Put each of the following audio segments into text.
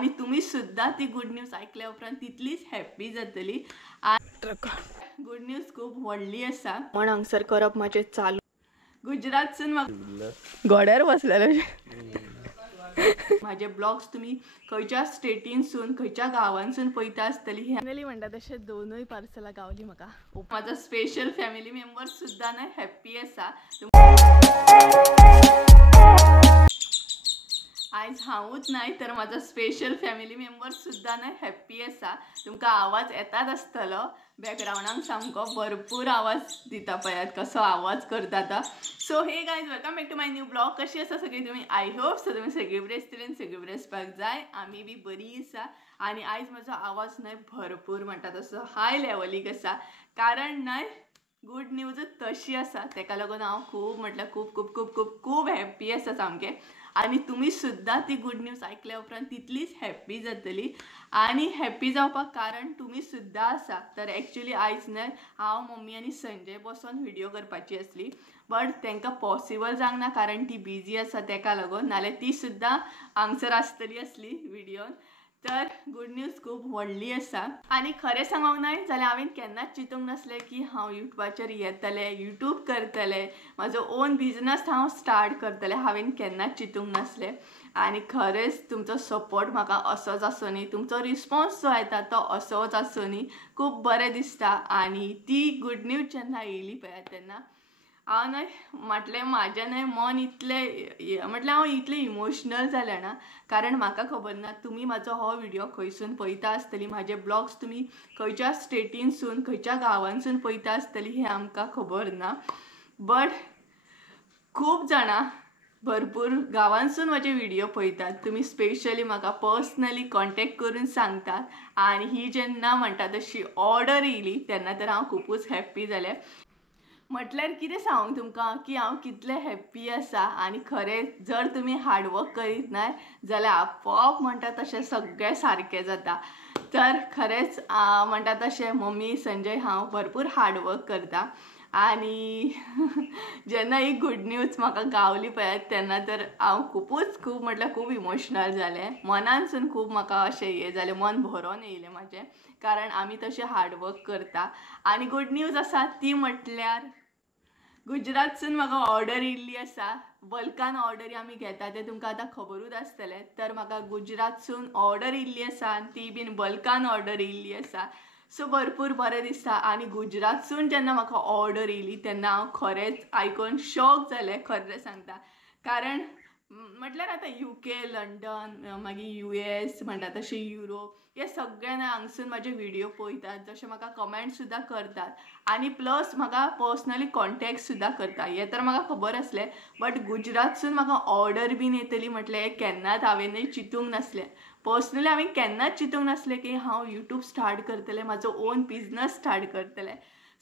आणि तुम्ही सुद्धा ती गुड न्यूज ऐकल्या उपरांत तितलीच हॅप्पी जातली। गुड न्यूज खूप व्हडली आसा म्हण हांगसर करप माझे चालू। गुजरातसून गोड्यार बसलेले माझे ब्लॉग्स तुम्ही खंयच्या स्टेटीनसून खंयच्या गांवांसून पळयता आसतली। फॅमिली म्हणटा तशे दोनूय पार्सलां गावली म्हाका। माझा स्पेशल फॅमिली मेंबर सुद्धा ना हॅप्पी आसा। आज हांवूच नाही तर माझा स्पेशल फॅमिली मेंबर सुद्धा ना हॅप्पी आसा। तुमकां आवाज येतात आसतलो बॅकग्राउंडाक सामको भरपूर आवाज दिता पळयात कसो आवाज करता तो। So hey guys welcome back to my new blog. कशी आसा सगळी तुम्ही? आय होप सो तुम्ही सगळी बरी आसतली सगळी बरी आसपाक जाय। आमी बी बरी आसा आणि आज माझो आवाज नाही भरपूर म्हणटा तसो हाय लेवलीक आसा कारण नाही गुड न्यूज तशी आसा तेका लागून हांव खूब म्हटल्यार खूब खूब खूब खूब खूब हॅप्पी आसा सामकें। आणि तुम्ही सुद्धा ती गुड न्यूज ऐकल्या उपरांत तितलीच हॅप्पी जातली आणि हॅप्पी जावपाक कारण तुम्ही सुद्धा आसा। तर एक्चुअली आयज न्हय हांव मम्मी आनी संजय बसून व्हिडिओ करपाची आसली बट तांकां पॉसिबल जावंक ना कारण ती बिजी आसा तेका लागून नाल्यार ती सुद्धा हांगसर आसतली असली व्हिडिओन। तर गुड न्यूज खूप व्हडली आसा आणि खरें सांगूंक नाही जाल्यार हांवें केन्नाच चिंतूंक नासलें की हांव युट्यूबाचेर येतलें यूट्यूब करतलें म्हजो ओन बिजनस हांव स्टार्ट करतलें हांवें केन्नाच चिंतूंक नासलें। आणि खरेंच तुमचो सपोर्ट म्हाका असोच आसूं न्ही तुमचो रिस्पॉन्स जो येता तो असोच आसूं न्ही खूब बरें दिसता। आणि ती गुड न्यूज जेन्ना येयली पळय तेन्ना हांव न्हय म्हटलें म्हाजें न्हय मन इतलें म्हटल्यार हांव इतलें इमोशनल जालें ना कारण म्हाका खबर ना तुम्ही म्हाजो हो व्हिडिओ खंयसून पळयता आसतली म्हाजे ब्लॉग्स तुम्ही खंयच्या स्टेटीनसून खंयच्या गांवांसून पळयता आसतली हें आमकां खबर ना बट खूब जाणां भरपूर गांवांसून म्हजे व्हिडिओ पळयतात। तुम्ही स्पेशली म्हाका पर्सनली कॉन्टॅक्ट करून सांगतात आणि ही जेन्ना म्हणटा तशी ऑर्डर येयली तेन्ना तर हांव खूबच हॅप्पी जालें। म्हटल्यार कितें सांगूं तुमकां की हांव कितलें हॅप्पी आसा आणि खरें जर तुमी हार्डवर्क करीत नाय जाल्यार आपोआप म्हणटा तशें सगळें सारकें जाता। तर खरेंच म्हणटा तशें मम्मी संजय हांव भरपूर हार्डवर्क करता आणि जेन्ना ही गुड न्यूज म्हाका गावली पळय तेन्ना तर हांव खूब म्हटल्यार खूब इमोशनल जालें मनानसून खूब म्हाका अशें हें जालें मन भरोन येयलें म्हाजें कारण आमी तशें हार्डवर्क करता। आणि गुड न्यूज आसा ती म्हटल्यार गुजरातसून म्हाका ऑर्डर येयल्ली आसा बल्कान ऑर्डरी आमी घेता तें तुमकां आतां खबरूच आसतलें। तर म्हाका गुजरातसून ऑर्डर येयल्ली आसा आनी ती बीन बल्कान ऑर्डर येयल्ली आसा सो भरपूर बरें दिसता। आणि गुजरातसून जेन्ना म्हाका ऑर्डर येयली तेन्ना हांव खरेंच आयकून शॉक जालें खरें सांगता कारण म्हटल्यार आतां UK लंडन मागीर US म्हणटा तशें युरोप हे सगळे हांगसून म्हाजे व्हिडिओ पळयतात जशें म्हाका कमेंट सुद्दां करतात आणि प्लस म्हाका पर्सनली कॉन्टॅक्ट सुद्दां करता हें तर म्हाका खबर आसलें बट गुजरातसून म्हाका ऑर्डर बीन येतली म्हटल्यार हें केन्नाच हांवें चिंतूंक नासलें। पर्सनली हांवें केन्नाच चिंतूंक नासलें की हांव यूट्यूब स्टार्ट करतलें म्हाजो ओन बिजनस स्टार्ट करतलें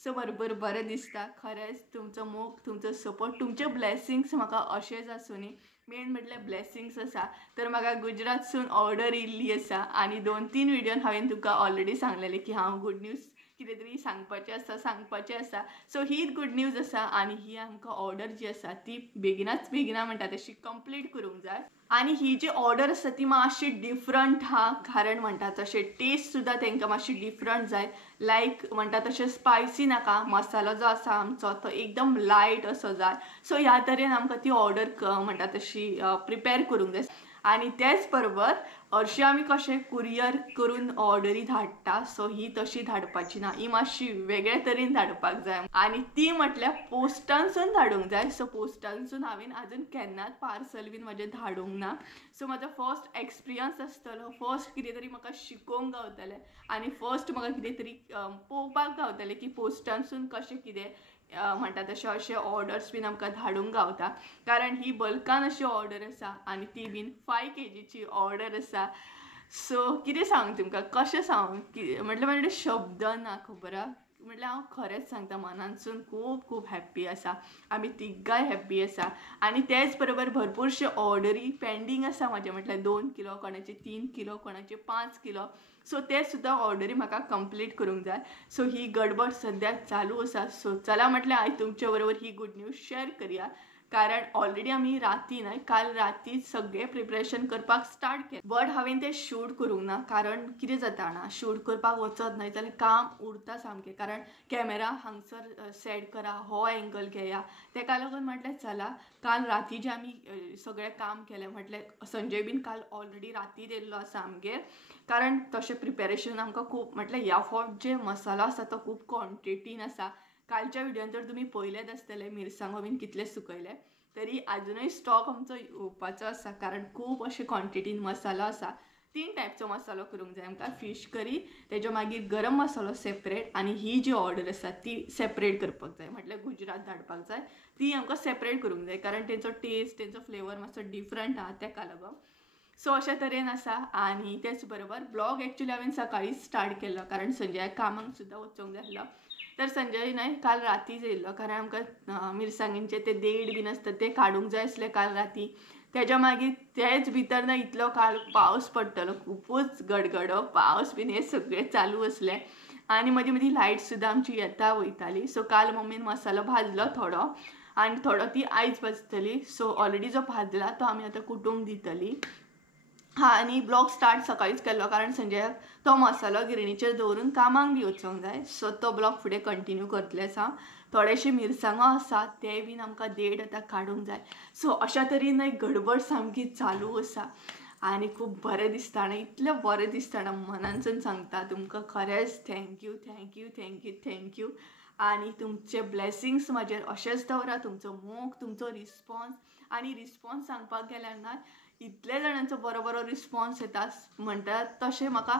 सो भरपूर बरें दिसता। खरेंच तुमचो मोग तुमचो सपोर्ट तुमचे ब्लेसिंग्स म्हाका अशेंच आसूं न्ही मेन म्हटल्यार ब्लेसिंग्स आसा। तर म्हाका गुजरातसून ऑर्डर येयल्ली आसा आणि 2-3 व्हिडिओन हांवें तुमकां ऑलरेडी सांगलेलें की हांव गुड न्यूज कितें तरी सांगपाचें आसा सो ही गुड न्यूज आसा आणि ही आमकां ऑर्डर जी आसा ती बेगिना म्हणटा तशी कंप्लीट करूंक जाय। आणि ही जी ऑर्डर आसा ती मातशी डिफरंट हा कारण म्हणटा तशें टेस्ट सुद्दां तांकां मातशी डिफरंट जाय लायक म्हणटा तशें स्पायसी नाका मसालो जो आसा आमचो तो एकदम लायट असो जाय सो ह्या तरेन आमकां ती ऑर्डर म्हणटा तशी प्रिपेर करूंक जाय। आणि त्याच बरोबर हरशीं आमी कशें कुरियर करून ऑर्डरी धाडटा सो ही तशी धाडपाची ना ही मातशी वेगळे तरेन धाडपाक जाय आणि ती म्हटल्यार पोस्टानसून धाडूंक जाय। सो पोस्टानसून हांवें आजून केन्नाच पार्सल बीन म्हजें धाडूंक ना सो म्हजो फर्स्ट एक्सपिरियन्स आसतलो फर्स्ट कितें तरी म्हाका शिकोवंक गावतलें आणि फर्स्ट म्हाका कितें तरी पळोवपाक गावतलें की पोस्टानसून कशें कितें म्हणटा तशें अशें ऑर्डर्स बीन आमकां धाडूंक गावता कारण ही बल्कान अशी ऑर्डर आसा आणि ती बीन 5 kgची ऑर्डर आसा। सो कितें सांगूं तुमकां कशें सांगूं म्हटल्यार शब्द ना खबर म्हटल्यार हांव खरेंच सांगता मनानसून खूब हॅप्पी आसा आमी तिगाय हॅप्पी आसा। आणि त्याच बरोबर भरपूरशे ऑर्डरी पेंडींग आसा म्हाजे म्हटल्यार 2 किलो कोणाचे 3 किलो कोणाचे 5 किलो सो ते सुद्दां ऑर्डरी म्हाका कंप्लीट करूंक जाय। सो ही गडबड सद्याक चालू आसा सो चला म्हटल्यार हांव तुमचे बरोबर ही गुड न्यूज शेअर करूया। कारण ऑलरेडी आम्ही राती न्हय काल राती सगळे प्रिपरेशन करपाक स्टार्ट केलें बट हांवें तें शूट करूंक ना कारण कितें जाता जाणा शूट करपाक वचत न्हय जाल्यार काम उरता सामकें कारण कॅमेरा हांगसर सेट करा हो एंगल घेया तेका लागून म्हटलें चला काल राती जे आमी सगळें काम केलें म्हटल्यार संजय बीन काल ऑलरेडी राती येयल्लो आसा आमगेर कारण तशें प्रिपेरेशन आमकां खूब म्हटल्यार ह्या फावट जे मसालो आसा तो खूब क्वॉन्टिटीन आसा कालच्या व्हिडिओन तर तुमी पळयलेच आसतले मिरसांगो बीन कितले सुकयले तरी अजूनही स्टॉक आमचो येवपाचो आसा कारण खूब अशे क्वॉन्टिटीन मसालो आसा 3 टायपचो मसालो करूंक जाय आमकां फिश करी तेजो मागीर गरम मसालो सेपरेट आनी ही जी ऑर्डर आसा ती सेपरेट करपाक जाय म्हटल्यार गुजरात धाडपाक जाय ती आमकां सेपरेट करूंक जाय कारण तेंचो टेस्ट तेंचो फ्लेवर मातसो डिफरंट आहा तेका लागून सो अशा तरेन आसा आनी तेच बरोबर ब्लॉग एक्चुअली हांवें सकाळीच स्टार्ट केल्लो कारण संजयाक कामाक सुद्दां वचूंक जाय आसलो तर संजय न्हय काल रातीच येयल्लो कारण आमकां मिरसांगेंचे ते देड बीन आसता ते काडूंक जाय आसले काल राती तेज्या मागीर तेच भितर ना इतलो काल पावस पडटलो खूबच गडगडो पावस बीन हे सगळे चालू आसले आनी मदीं मदीं लायट सुद्दां आमची येता वयताली सो काल मम्मीन मसालो भाजलो थोडो आनी थोडो ती आयज भाजतली सो ऑलरेडी जो भाजला तो आमी आतां कुटूंक दितली हां आनी ब्लॉग स्टार्ट सकाळीच केल्लो कारण संजयाक तो मसालो गिरणीचेर दवरून कामाक बी वचूंक जाय सो तो ब्लॉग फुडें कंटिन्यू करतलें सा थोडेशे मिरसांगो आसा ते बीन आमकां देड आतां काडूंक जाय सो अशा तरेन एक गडबड सामकी चालू आसा आनी खूब बरें दिसता आनी इतलें बरें दिसता ना मनानसून सांगता तुमकां खरेंच थँक्यू थँक्यू थँक्यू थँक्यू आनी तुमचे ब्लेसिंग्स म्हाजेर अशेंच दवरा तुमचो मोग तुमचो रिस्पॉन्स आनी रिस्पॉन्स सांगपाक गेल्यार ना इतले जाणांचो बरो बरो रिस्पॉन्स येता म्हणटात तशें म्हाका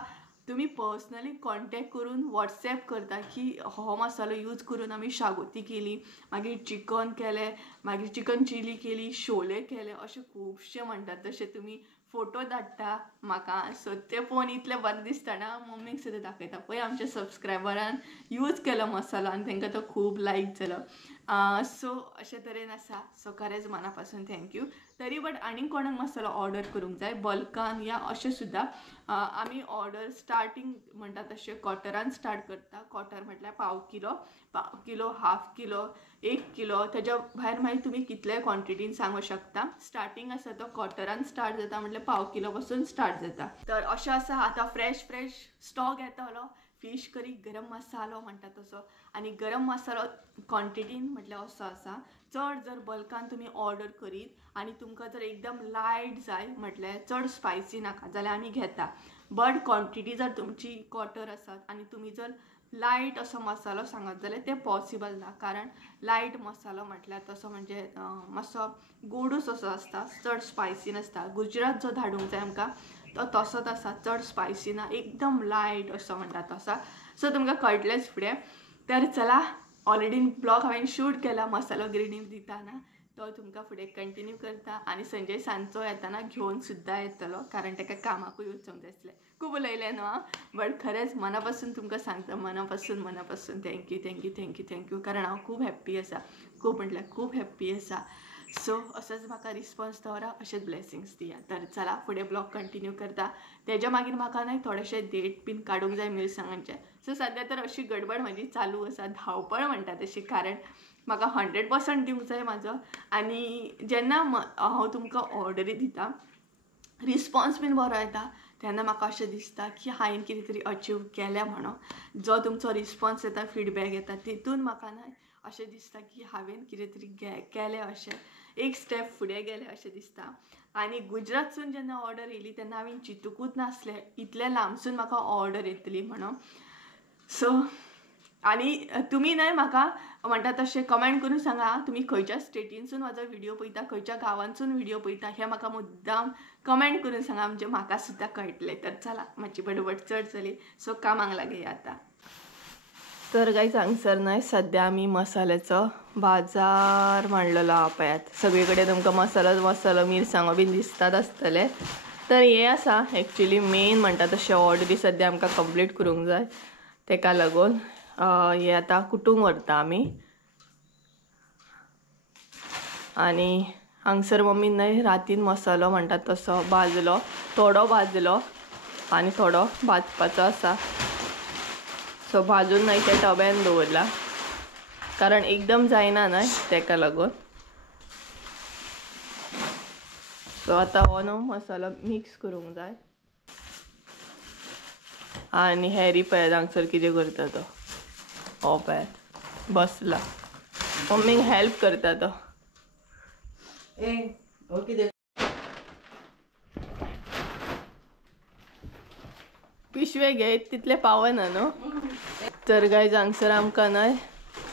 तुमी पर्सनली कॉन्टेक्ट करून वॉट्सॅप करता की हो मसालो यूज करून आमी शागोती केली मागीर चिकन केलें मागीर चिकन चिली केली शोले केले अशें खुबशे म्हणटात तशें तुमी फोटो धाडटा म्हाका सो ते पळोवन इतलें बरें दिसता ना मम्मीक सुद्दां दाखयता पळय आमच्या सबस्क्रायबरान यूज केलो मसालो आनी तांकां तो खूब लायक जालो सो अशे तरेन आसा सो खरेंच मना पासून थँक्यू तरी बट आनी कोणाक मसालो ऑर्डर करूंक जाय बल्कान या अशें सुद्दां आमी ऑर्डर स्टार्टींग म्हणटा तशें क्वॉटरान स्टार्ट करता क्वॉटर म्हटल्यार पाव किलो हाफ किलो 1 किलो तेज्या भायर मागीर तुमी कितले क्वॉन्टिटीन सांगूं शकता स्टार्टींग आसा तो क्वॉटरान स्टार्ट जाता म्हटल्यार पाव किलो पासून स्टार्ट जाता तर अशें आसा आतां फ्रेश स्टॉक येतलो फिश करी गरम मसालो म्हणटा तसो आनी गरम मसालो क्वॉन्टिटीन म्हटल्यार असो आसा चड जर बल्कान तुमी ऑर्डर करीत आनी तुमकां जर एकदम लायट जाय म्हटल्यार चड स्पायसी नाका जाल्यार आमी घेता बट क्वॉन्टिटी जर तुमची क्वॉटर आसात आनी तुमी जर लायट असो मसालो सांगत जाल्यार ते पॉसिबल ना कारण लायट मसालो म्हटल्यार तसो म्हणजे मातसो गोडूस असो आसता चड स्पायसी नासता गुजरात जो धाडूंक जाय आमकां तो तसोच आसा चड स्पायसी ना एकदम लायट असो म्हणटा तसो सो तुमकां कळटलेंच फुडें तर चला ऑलरेडी ब्लॉग हांवें शूट केला मसालो गिरणीक दिताना तो तुमकां फुडें कंटिन्यू करता आनी संजय सांजचो येताना घेवन सुद्दां येतलो कारण ताका कामाकूय वचूंक जाय आसलें खूब उलयलें न्हू हांव बट खरेंच मना पासून तुमकां सांगता मना पासून थँक्यू थँक्यू थँक्यू थँक्यू कारण हांव खूब हॅप्पी आसा खूब म्हटल्यार खूब हॅप्पी आसा सो असोच म्हाका रिस्पॉन्स दवरा अशेच ब्लेसिंग्स दिया तर चला फुडें ब्लॉग कंटिन्यू करता तेज्या मागीर म्हाका न्हय थोडेशे डेट बीन काडूंक जाय मिरसांगांचे सो सद्या तर अशी गडबड म्हाजी चालू आसा धांवपळ म्हणटा तशी कारण म्हाका 100% दिवंक जाय म्हाजो आनी जेन्ना हांव तुमकां ऑर्डरी दिता रिस्पॉन्स बीन बरो येता तेन्ना म्हाका अशें दिसता की हांवें कितें तरी अचीव केलें म्हणून जो तुमचो रिस्पॉन्स येता फीडबॅक येता तितून म्हाका न्हय अशें दिसता की हांवें कितें तरी केलें अशें एक स्टेप फुडें गेलें अशें दिसता आनी गुजरातसून जेन्ना ऑर्डर येयली तेन्ना हांवें चिंतूकूच नासलें इतले लांबसून म्हाका ऑर्डर येतली म्हणून सो आनी तुमी न्हय म्हाका म्हणटा तशें कमेंट करून सांगा तुमी खंयच्या स्टेटीनसून म्हाजो व्हिडिओ पळयता खंयच्या गांवांतसून व्हिडिओ पळयता हें म्हाका मुद्दाम कमेंट करून सांगा म्हणजे म्हाका सुद्दां कळटलें तर चला मातशी बडबड चड चली सो कामाक लागया आतां तर गायज हांगसर न्हय सद्या आमी मसाल्याचो बाजार मांडलेलो आहा पळयात सगळे कडेन तुमकां मसालो मिरसांगो बीन दिसतात आसतले तर हे आसा एक्चुअली मेन म्हणटा तशें ऑर्डरी सद्या आमकां कंप्लीट करूंक जाय तेका लागून हे आतां कुटूंक व्हरता आमी आनी हांगसर मम्मीन न्हय रातीन मसालो म्हणटा तसो भाजलो थोडो भाजलो आनी थोडो भाजपाचो आसा सो भाजून न्हय ते टब्यान दवरला कारण एकदम जायना न्हय तेका लागून सो आता हो न्हू मसालो मिक्स करूंक जाय आनी हॅरी पळय हांगसर कितें करता तो हो पळय बसला मम्मीक हेल्प करता तो पिशवे घे तितले पावना न्हू तर गायज हांगसर आमकां न्हय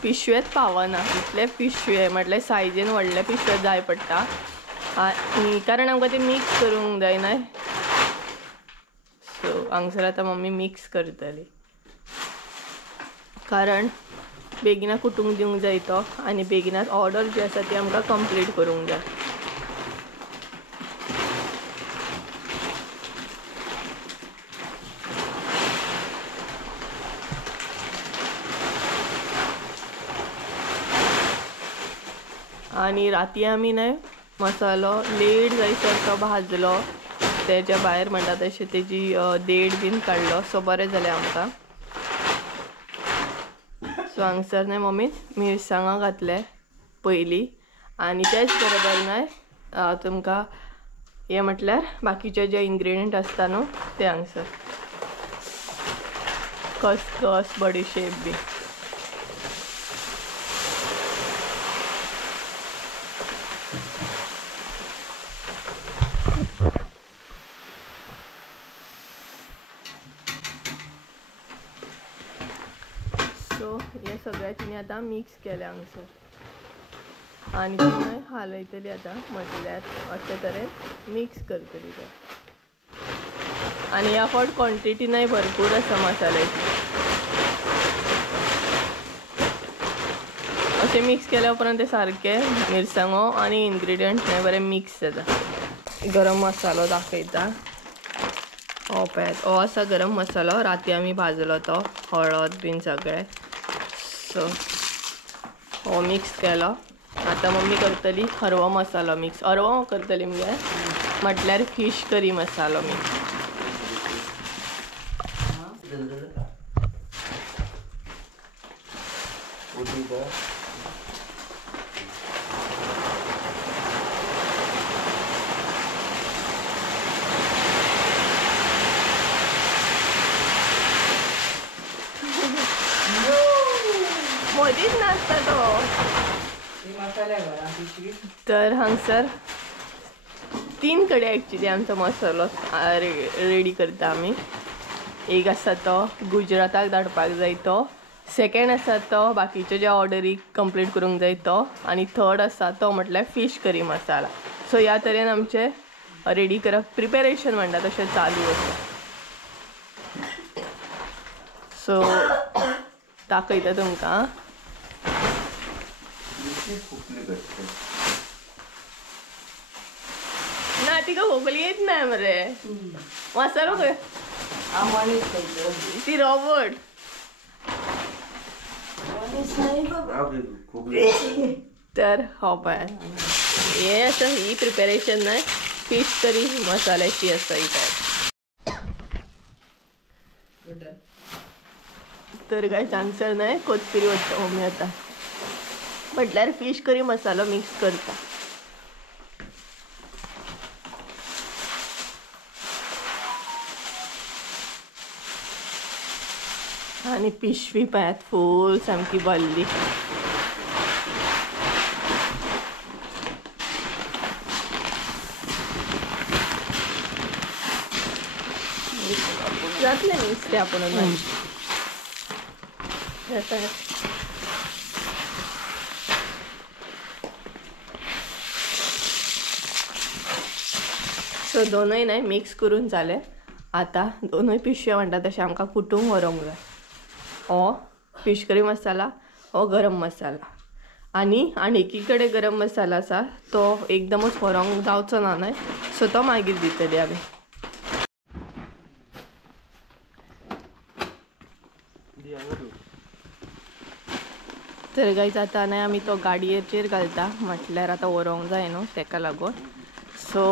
पिशवेच पावना तितले पिशवे म्हटल्यार सायजीन व्हडले पिशवे जाय पडटा आनी कारण आमकां ते मिक्स करूंक जाय न्हय सो हांगसर आतां मम्मी मिक्स करतली कारण बेगिना कुटूंक दिवंक जाय तो आनी बेगिनाच ऑर्डर जी आसा ती आमकां कंप्लीट करूंक जाय आनी राती आमी न्हय मसालो लेट जायसर तो भाजलो तेच्या भायर म्हणटा तशें तेजी देड बीन काडलो सो बरें जालें आमकां सो हांगसर न्हय मम्मी मिरसांगां घातले पयलीं आनी तेच बरोबर न्हय तुमकां हें म्हटल्यार बाकीचे जे इन्ग्रेडियंट आसता न्हू ते हांगसर खसखस बडीशेप बी सो हे सगळ्याची आतां मिक्स केले हांगसर आनी ती हालयतली आतां म्हटल्यार अशे तरेन मिक्स करतली ते आनी ह्या फावट क्वॉन्टिटी न्हय भरपूर आसा मसाल्याची अशें मिक्स केल्या उपरांत ते सारके मिरसांगो आनी इन्ग्रेडियंट न्हय बरें मिक्स जाता गरम मसालो दाखयता हो पळय हो आसा गरम मसालो राती आमी भाजलो तो हळद बीन सगळें सो हो मिक्स केलो आतां मम्मी करतली हरवो मसालो मिक्स हरवो करतली मगे म्हटल्यार फिश करी मसालो मिक्स मदींच नासता तो तर हांगसर 3 कडे एक्चुली आमचो मसालो रेडी करता आमी एक आसा तो गुजराताक धाडपाक जाय तो सेकंड आसा तो बाकीचे जे ऑर्डरीक कंप्लीट करूंक जाय तो आनी थर्ड आसा तो म्हटल्यार फिश करी मसाला सो ह्या तरेन आमचे रेडी करप प्रिपेरेशन म्हणटा तशें चालू आसा सो दाखयता तुमकां ना तिका खोकली येत नाही मरे मसालो खंय ती रॉबर्ट तर हो पळय हे आसा ही प्रिपेरेशन न्हय फिश करी मसाल्याची आसा ही पळय तर काय चांसर न्हय कोथमिरी वता मम्मी आतां म्हटल्यार फिश करी मसालो मिक्स करता आनी पिशवी पळयात फूल सामकी भरली जातले मिक्स ते आपण सो दोनूय न्हय मिक्स करून जाले आतां दोनूय पिशव्यो म्हणटा तशें आमकां कुटूंक व्हरूंक जाय हो फिश करी मसाला हो गरम मसाला आनी एकी कडेन गरम मसाला आसा तो एकदमच व्हरोंक जावचो ना न्हय सो तो मागीर दितली आमी तर गायज आतां न्हय आमी तो गाडयेचेर घालता म्हटल्यार आतां व्हरोंक जाय न्हू तेका लागून सो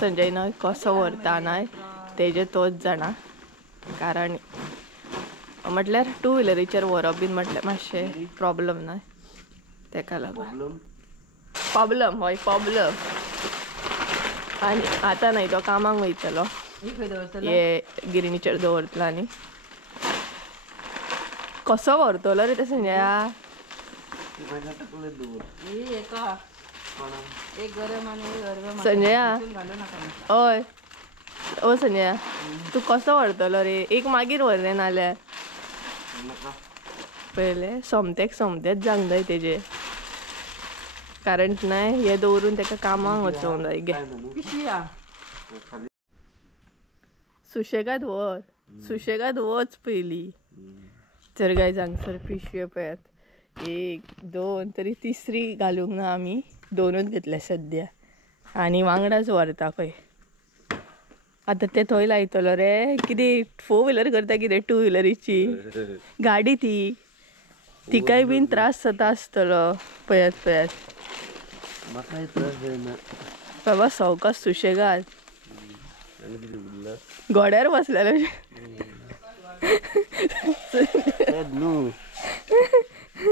संजय न्हय कसो व्हरता न्हय तेजे तोच जाणा कारण म्हटल्यार 2 व्हिलरीचेर व्हरप बीन म्हटल्यार मातशें प्रॉब्लम न्हय तेका लागून प्रॉब्लम हय प्रॉब्लम आणि आता नाही तो कामाक वयतलो हे गिरणीचेर दवरतलो आनी कसो व्हरतलो रे ते संजया संजया हय ओ संजया तू कसो व्हरतलो रे एक मागीर व्हर रे नाल्यार पयले सोमतेच जावंक जाय तेजे कारण नाही हे दवरून ताका कामाक वचोंक जाय गे सुशेगाद वच पयली तर गाय हांगसर पिशव्यो पळयात 1 2 तरी तिसरी घालूंक ना आमी 2च घेतल्या सद्या आनी वांगडाच व्हरता खंय आतां ते थंय लायतलो रे कितें 4 व्हिलर करता कितें 2 व्हिलरीची गाडी तिकाय बीन त्रास जाता आसतलो पळयात बाबा सावकाश सुशेगाद घोड्यार बसलेलो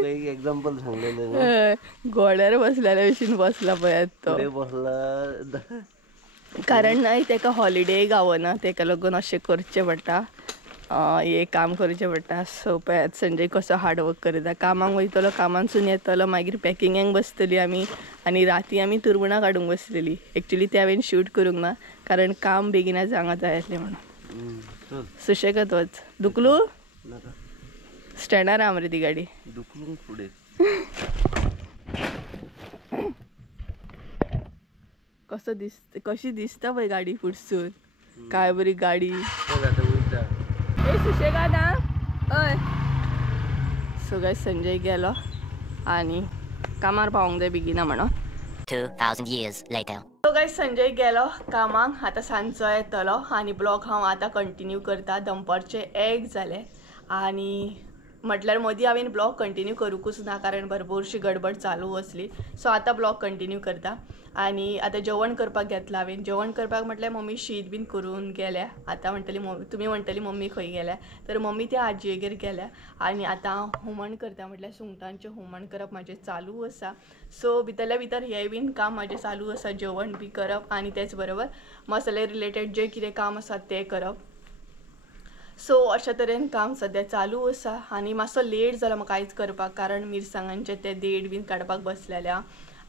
एक्झाम्पल सांगलेलं घोड्यार बसलेल्या भशेन बसला पळयात तो बसला कारण नाही ताका हॉलिडे गावना ताका लागून अशें करचें पडटा हे काम करचें पडटा सो पळयात संजय कसो हार्डवर्क करता कामाक वयतलो कामानसून येतलो मागीर पॅकिंगाक बसतली आमी आनी राती आमी तुरबुणां काडूंक बसलेली एक्चुली ते हांवें शूट करूंक ना कारण काम बेगिनाच हांगा जाय आसलें म्हणून सुशेगाद वच दुखलू स्टँडार आहा मरे ती गाडी दुखलूंक फुडें कशी दिसता पळय गाडी फुडसून काय बरी गाडी सुशेगाद हय सो गायस संजय गेलो आनी कामार पावोंक जाय बेगिना म्हणून 2000 years later. So guys Sanjay गेलो कामाक आतां सांजचो येतलो आनी ब्लॉग हांव आतां कंटिन्यू करता दनपारचे 1 जाले आनी म्हटल्यार मदीं हांवें ब्लॉग कंटिन्यू करूंकूच ना कारण भरपूरशी गडबड चालू आसली सो आतां ब्लॉग कंटिन्यू करता आनी आतां जेवण करपाक घेतलां हांवें जेवण करपाक म्हटल्यार मम्मी शीत बीन करून गेल्या आतां म्हणटली तुमी म्हणटली मम्मी खंय गेल्या तर मम्मी त्या आजयेगेर गेल्या आनी आतां हांव हुमण करता म्हटल्यार सुंगटांचें हुमण करप म्हजें चालू आसा सो भितरल्या भितर हें बीन काम म्हजें चालू आसा जेवण बी करप आनी तेच बरोबर मसाले रिलेटेड जें कितें काम आसा तें करप सो अशा तरेन काम सद्या चालू आसा आनी मातसो लेट जालो म्हाका आयज करपाक कारण मिरसांगांचे ते देड बीन काडपाक बसलेल्या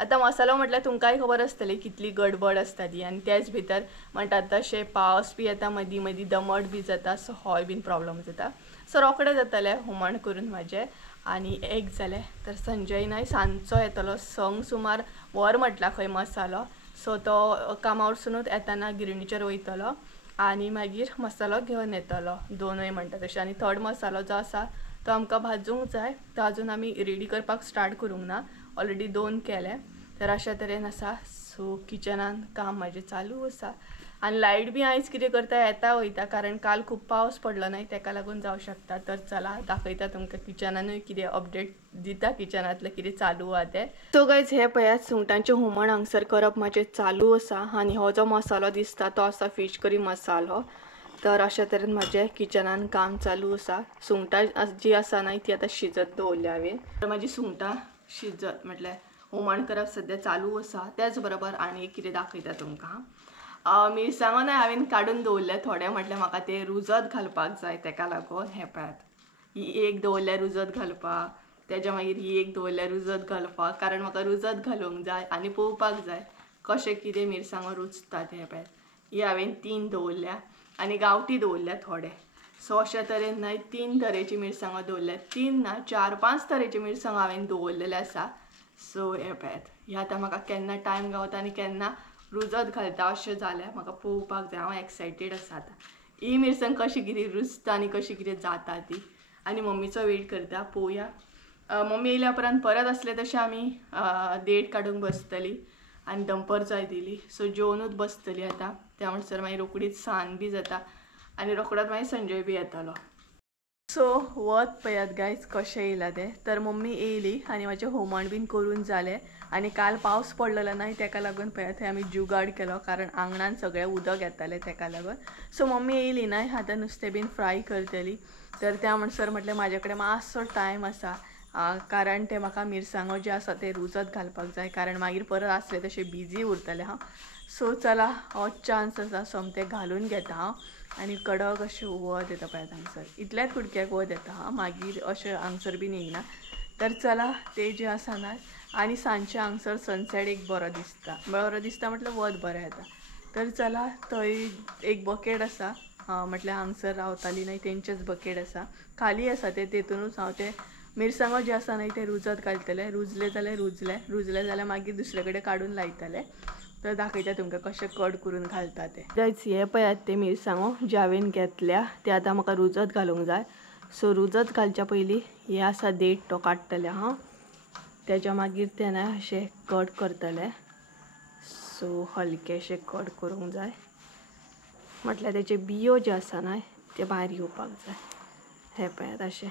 आतां मसालो म्हटल्यार तुमकांय खबर आसतली कितली गडबड आसता ती आनी तेच भितर म्हणटात तशें पावस बी येता मदीं मदीं दमट बी जाता सो होय बीन प्रॉब्लम जाता सो रोखडें जातालें हुमण करून म्हाजें आनी 1 जालें तर संजय नाय सांजचो येतलो संक सुमार वर म्हटला खंय मसालो सो तो कामा वरसूनच येताना गिरणीचेर वयतलो आनी मागीर मसालो घेवन येतलो दोनूय म्हणटा तशें आनी थर्ड मसालो जो आसा तो आमकां भाजूंक जाय तो आजून आमी रेडी करपाक स्टार्ट करूंक ना ऑलरेडी 2 केले तर अशा तरेन आसा सो किचनान काम म्हाजें चालू आसा आनी लायट बी आयज कितें करता येता वयता कारण काल खूब पावस पडलो न्हय ताका लागून जावं शकता तर चला दाखयता तुमकां किचनानूय कितें अपडेट दिता किचनांतलें कितें चालू आहा तें सो गायज हे पळयात सुंगटांचें हुमण हांगसर करप म्हाजें चालू आसा आनी हो जो मसालो दिसता तो आसा फीश करी मसालो तर अशा तरेन म्हाजें किचनान काम चालू आसा सुंगटां जी आसा न्हय ती आतां शिजत दवरल्या हांवें तर म्हाजी सुंगटां शिजत म्हटल्यार हुमण करप सद्या चालू आसा त्याच बरोबर आनी कितें दाखयता तुमकां मिरसांगो न्हय हांवें काडून दवरले थोडे म्हटल्यार म्हाका ते रुजत घालपाक जाय ताका लागून हे पळयात ही 1 दवरल्या रुजत घालपाक तेज्या मागीर ही 1 दवरल्या रुजत घालपाक कारण म्हाका रुजत घालूंक जाय आनी पळोवपाक जाय कशें कितें मिरसांगो रुजतात हे पळयात ही हांवें 3 दवरल्या आनी गांवठी दवरल्या थोडे सो अशा तरेन न्हय 3 तरेची मिरसांगो दवरल्या 3 ना 4-5 तरेची मिरसांगो हांवें दवरलेले आसा सो हे पळयात हे आतां म्हाका केन्ना टायम गावता आनी केन्ना रुजत घालता अशें जाल्यार म्हाका पळोवपाक जाय हांव एक्सायटेड आसा आतां ही मिरसांग कशी कितें रुजता आनी कशी कितें जाता ती आनी मम्मीचो वेट करता पळोवया मम्मी येयल्या उपरांत परत आसले तशें आमी देड काडूंक बसतली आनी दनपार जाय दिली सो जेवनूच बसतली आतां त्या म्हणसर मागीर रोकडीच सान बी जाता आनी रोखडोच मागीर संजय बी येतलो सो वत पळयात गायज कशें येयला तें तर मम्मी येयली आनी म्हाजें हुमण बीन करून जालें आनी काल पावस पडलेलो न्हय ताका लागून पळयात थंय आमी जुगाड केलो कारण आंगणान सगळें उदक येतालें ताका लागून सो मम्मी येयली न्हय आतां नुस्तें बीन फ्राय करतली तर त्या म्हणसर म्हटल्यार म्हाजे कडेन मातसो टायम आसा कारण ते म्हाका मिरसांगो जे आसा ते रुजत घालपाक जाय, कारण मागीर परत आसले तशे बिजी उरतले हांव. सो चला हो चान्स आसा सोमते घालून घेता हांव आनी कडक अशें वत येता पळय हांगसर. इतल्याच कुडक्याक वत येता हां, मागीर अशें हांगसर बीन येयना. तर चला ते जे आसा ना आनी सांजचे हांगसर सनसेट एक बरो दिसता म्हटल्यार वत बरें येता. तर चला थंय एक बकेट आसा, म्हटल्यार हांगसर रावताली न्हय तेंचेच बकेट आसा, खाली आसा ते, तेतूनच हांव ते मिरसांगो जे आसा न्हय ते रुजत घालतले. रुजले जाल्यार मागीर दुसरे कडेन काडून लायतले. तर दाखयता तुमकां कशें कट करून घालता ते. गायज हे पळयात ते मिरसांगो जे हांवें घेतल्या ते आतां म्हाका रुजत घालूंक जाय. सो रुजत घालच्या पयलीं हे आसा देठ तो काडटले हांव, तेच्या मागीर ते ना अशें कट करतले. सो हलकेशें कट करूंक जाय, म्हटल्यार तेचे बियो जे आसा न्हय ते भायर येवपाक जाय. हे पळयात अशें.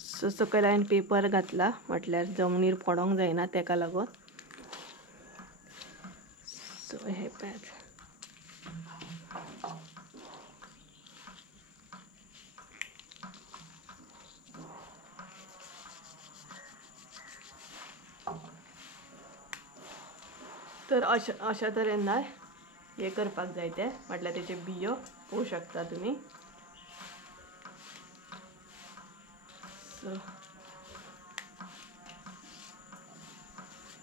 सो सकयल हांवें पेपर घातला, म्हटल्यार जमनीर पडोंक जायना तेका लागून. सो हे पळयात. तर अशा तरेन ना हे करपाक जाय ते, म्हटल्यार तेचे बियो पळोवंक शकता तुमी.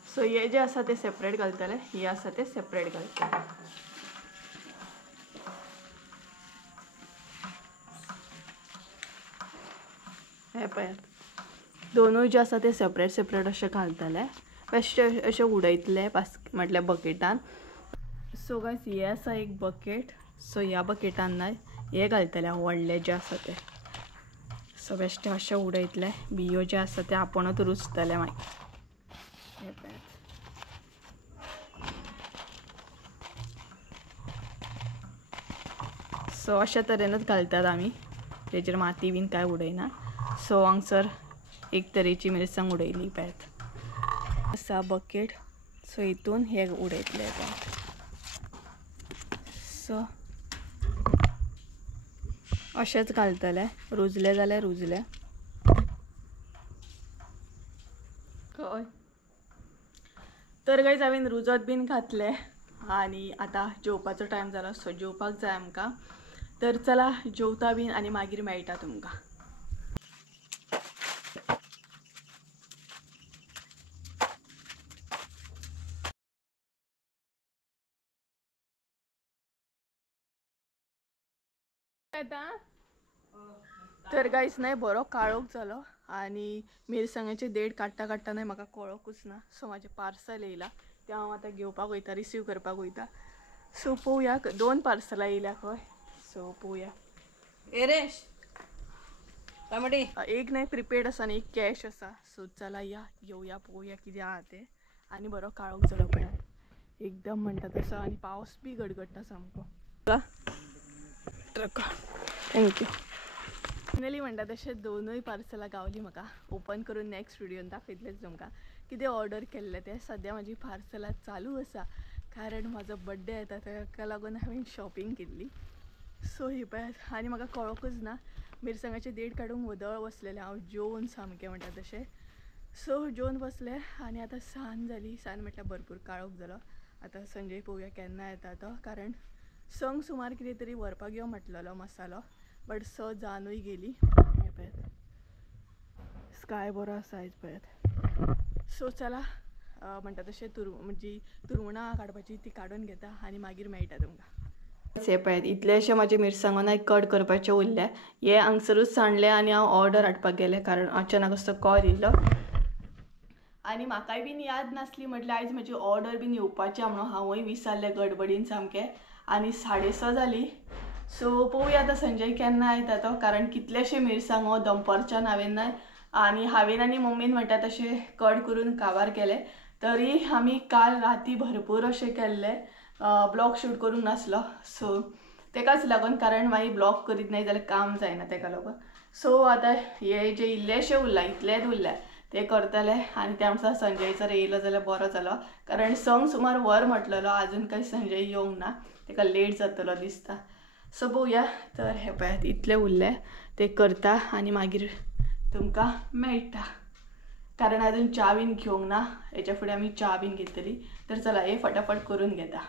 सो हे जे आसा ते सेपरेट घालतले, हे आसा ते सेपरेट घालतले. हे पळयात दोनूय जे आसा ते सेपरेट अशें घालतले, बेश्टे अशें उडयतले म्हटल्यार बकेटान. सो गायज हे आसा एक बकेट. सो ह्या बकेटान ना हे घालतले व्हडले जे आसा ते. सो बेश्टे अशें उडयतले, बियो जे आसा ते आपणच रुजतले मागीर. हे पळयात. सो अशा तरेनच घालतात आमी, तेजेर माती बीन कांय उडयना. सो हांगसर एक तरेची मिरसांग उडयली पळयात. आसा बकेट. सो हितून हे उडयतले. सो अशेंच घालतले, रुजले जाल्यार रुजले. तर गायज हांवें रुजत बीन घातले आनी आतां जेवपाचो टायम जालो. सो जेवपाक जाय आमकां. तर चला जेवता बीन आनी मागीर मेळटा तुमकां. तर गायज नाही बरो काळोख जालो आनी मिरसांगेचे देठ काडटा नाही म्हाका कळोकूच ना. सो म्हाजें पार्सल येयला तें हांव आतां घेवपाक वयता, रिसीव करपाक वयता. सो पळोवया, 2 पार्सलां येयल्या खंय. सो पळोवया. एरेश टमाटे एक नाही प्रिपेड आसा आनी एक कॅश आसा. सो चला या येवया, पळोवया कितें आहा तें. आनी बरो काळोख जालो पळयात एकदम म्हणटा तसो, आनी पावस बी गडगडटा सामको. थँक्यू. फायनली म्हणटा तशें 2य पार्सलां गावली म्हाका. ओपन करून नेक्स्ट व्हिडियोन दाखयतलेच तुमकां कितें ऑर्डर केल्लें तें. सद्या म्हाजी पार्सलां चालू आसा कारण म्हाजो बड्डे येता ताका लागून हांवें शॉपिंग केल्ली. सो ही पळयात आनी म्हाका कळोकूच ना. मिरसांगाचे देठ काडूंक वदळ बसलेलें हांव जेवन सामकें म्हणटा तशें. सो जेवन बसलें आनी आतां सांज जाली. सांज म्हटल्यार भरपूर काळोख जालो. आतां संजय पळोवया केन्ना येता तो, कारण संक सुमार कितें तरी व्हरपाक यो म्हटलेलो मसालो, बट 6 जावनूय गेली. हे पळयात स्काय बरो आसा आयज पळयात. सो चला म्हणटा तशें म्हणजे तुरमणां काडपाची ती काडून घेता आनी मागीर मेळटा तुमकां. हे पळयात इतलेशे म्हाजे मिरसांगो नाय कट करपाचे उरले. हे हांगसरूच सांडले आनी हांव ऑर्डर हाडपाक गेलें कारण अचानक असो कॉल येयलो आनी म्हाकाय बीन याद नासली. म्हटल्यार आयज म्हजी ऑर्डर बीन येवपाची म्हणून हांवूय विसरलें गडबडीन सामकें. आनी 6:30 जाली. सो पळोवया आतां संजय केन्ना येता तो, कारण कितलेशे मिरसांगो दनपारच्यान हांवें आनी मम्मीन म्हणटा तशें कट करून काबार केले. तरी आमी काल राती भरपूर अशें केल्ले, ब्लॉग शूट करूंक नासलो. सो तेकाच लागून, कारण मागीर ब्लॉग करीत नाही जाल्यार काम जायना तेका लागून. सो आतां हे जे इल्लेशे उरला इतलेच उरले ते करतले आनी त्या अनुसार संजय जर येयलो जाल्यार बरो जालो, कारण संक सुमार वर म्हटलेलो आजून काही संजय येवंक ना, तेका लेट जातलो दिसता. सो पळोवया तर हे पळयात इतले उरले ते करता आनी मागीर तुमकां मेळटा कारण अजून च्या बीन घेवंक ना हेच्या फुडें आमी च्या बीन घेतली तर चला हे फटाफट करून घेता